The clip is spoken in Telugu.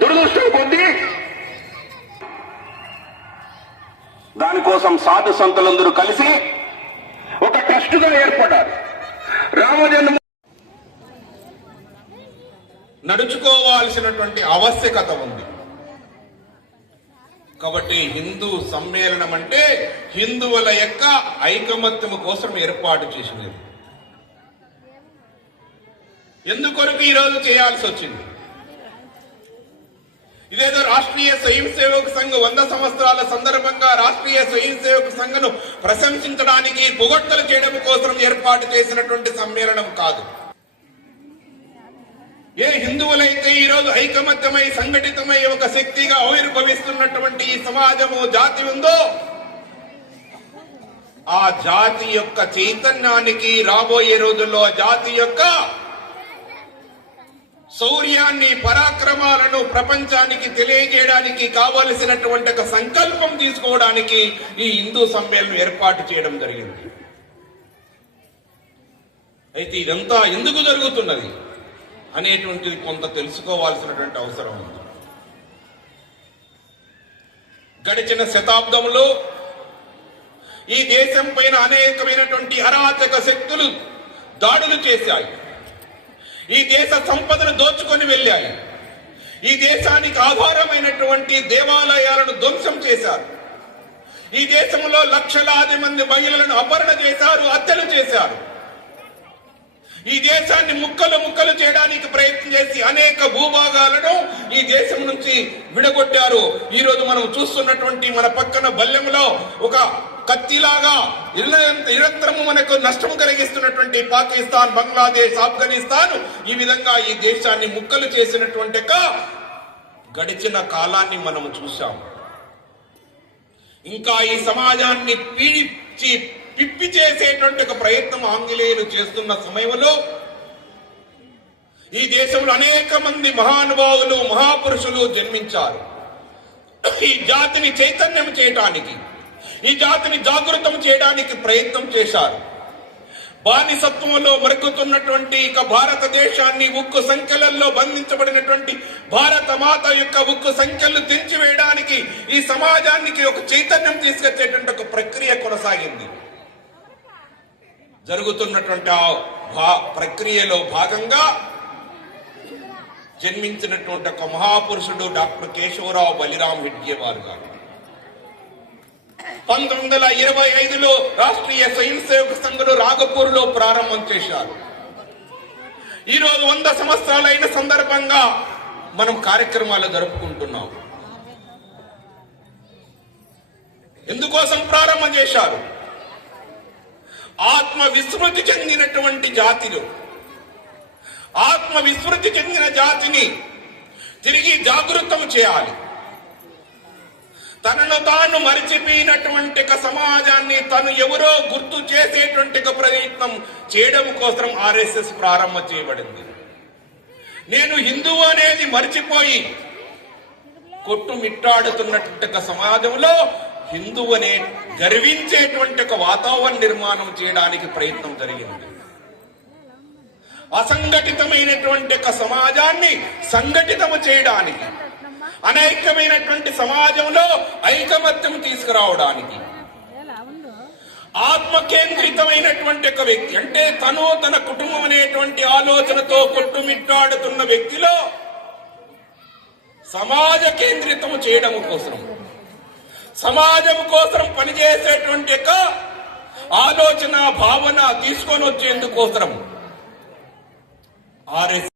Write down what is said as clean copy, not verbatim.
దురదృష్టం కొద్దీ దానికోసం సాధు సంతులందరూ కలిసి ఒక ట్రస్టుగా ఏర్పడ్డారు. రామజన్మ నడుచుకోవాల్సినటువంటి ఆవశ్యకత ఉంది. కాబట్టి హిందూ సమ్మేళనం అంటే హిందువుల యొక్క ఐకమత్యము కోసం ఏర్పాటు చేసినది. ఎందుకొరకు ఈరోజు చేయాల్సి వచ్చింది? ఇదేదో రాష్ట్రీయ స్వయం సేవక సంఘ్ 100 సంవత్సరాల సందర్భంగా రాష్ట్రీయ స్వయం సేవక సంఘ్ను ప్రశంసించడానికి పొగడ్తలు చేయడం కోసం ఏర్పాటు చేసినటువంటి సమ్మేళనం కాదు. ఏ హిందువులైతే ఈరోజు ఐకమత్యమై సంఘటితమై ఒక శక్తిగా ఆవిర్భవిస్తున్నటువంటి ఈ సమాజము జాతి ఉందో, ఆ జాతి యొక్క చైతన్యానికి రాబోయే రోజుల్లో జాతి యొక్క శౌర్యాన్ని పరాక్రమాలను ప్రపంచానికి తెలియజేయడానికి కావలసినటువంటి ఒక సంకల్పం తీసుకోవడానికి ఈ హిందూ సమ్మేళనం ఏర్పాటు చేయడం జరిగింది. అయితే ఇదంతా ఎందుకు జరుగుతున్నది అనేటువంటిది కొంత తెలుసుకోవాల్సినటువంటి అవసరం ఉంది. గడిచిన శతాబ్దంలో ఈ దేశం పైన అనేకమైనటువంటి అరాచక శక్తులు దాడులు చేశాయి. ఈ దేశ సంపదను దోచుకొని వెళ్ళాయి. ఈ దేశానికి ఆధారమైనటువంటి దేవాలయాలను ధ్వంసం చేశారు. ఈ దేశంలో లక్షలాది మంది మహిళలను అపహరణ చేశారు, హత్యలు చేశారు. ఈ దేశాన్ని ముక్కలు ముక్కలు చేయడానికి ప్రయత్నం చేసి అనేక భూభాగాలను ఈ దేశం నుంచి విడగొట్టారు. ఈ రోజు మనం చూస్తున్నటువంటి మన పక్కన బల్లెంలో ఒక కత్తిలాగా నిరంతరము మనకు నష్టం కలిగిస్తున్నటువంటి పాకిస్తాన్, బంగ్లాదేశ్, ఆఫ్ఘనిస్తాన్ ఈ విధంగా ఈ దేశాన్ని ముక్కలు చేసినటువంటి గడిచిన కాలాన్ని మనం చూశాం. ఇంకా ఈ సమాజాన్ని పిప్పి చేసేటువంటి ఒక ప్రయత్నం ఆంగ్లేయులు చేస్తున్న సమయంలో ఈ దేశంలో అనేక మంది మహానుభావులు, మహాపురుషులు జన్మించారు. ఈ జాతిని చైతన్యం చేయటానికి, ఈ జాతిని జాగృతం చేయడానికి ప్రయత్నం చేశారు. బానిసత్వంలో మరుగుతున్నటువంటి ఇక భారతదేశాన్ని ఉక్కు సంఖ్యలలో బంధించబడినటువంటి భారత మాత యొక్క ఉక్కు సంఖ్యలు తెంచివేయడానికి ఈ సమాజానికి ఒక చైతన్యం తీసుకొచ్చేటువంటి ఒక ప్రక్రియ కొనసాగింది. జరుగుతున్నటువంటి ఆ ప్రక్రియలో భాగంగా జన్మించినటువంటి ఒక మహాపురుషుడు డాక్టర్ కేశవరావు బలిరామ్ హెడ్గే వారు గారు 1925లో రాష్ట్రీయ స్వయం సేవక సంఘులు రాగపూర్లో ప్రారంభం చేశారు. ఈరోజు 100 సంవత్సరాలైన సందర్భంగా మనం కార్యక్రమాలు జరుపుకుంటున్నాం. ఎందుకోసం ప్రారంభం చేశారు? ఆత్మ విస్మృతి చెందినటువంటి జాతిలో ఆత్మ విస్మృతి చెందిన జాతిని తిరిగి జాగృతం చేయాలి. తనను తాను మరిచిపోయినటువంటి సమాజాన్ని తను ఎవరో గుర్తు చేసేటువంటి ప్రయత్నం చేయడం కోసం ఆర్ఎస్ఎస్ ప్రారంభం చేయబడింది. నేను హిందువు అనేది మరిచిపోయి కొట్టుమిట్టాడుతున్నటువంటి సమాజంలో హిందువు అనే గర్వించేటువంటి ఒక వాతావరణ నిర్మాణం చేయడానికి ప్రయత్నం జరిగింది. అసంఘటితమైనటువంటి ఒక సమాజాన్ని సంఘటితము చేయడానికి, అనేకమైనటువంటి సమాజంలో ఐకమత్యం తీసుకురావడానికి, ఆత్మ కేంద్రితమైనటువంటి ఒక వ్యక్తి అంటే తను తన కుటుంబం అనేటువంటి ఆలోచనతో కొట్టుమిట్టాడుతున్న వ్యక్తిలో సమాజ కేంద్రితము చేయడం కోసం, సమాజం కోసం పనిచేసేటువంటి ఆలోచన భావన తీసుకొని వచ్చేందుకోసం ఆర్ఎస్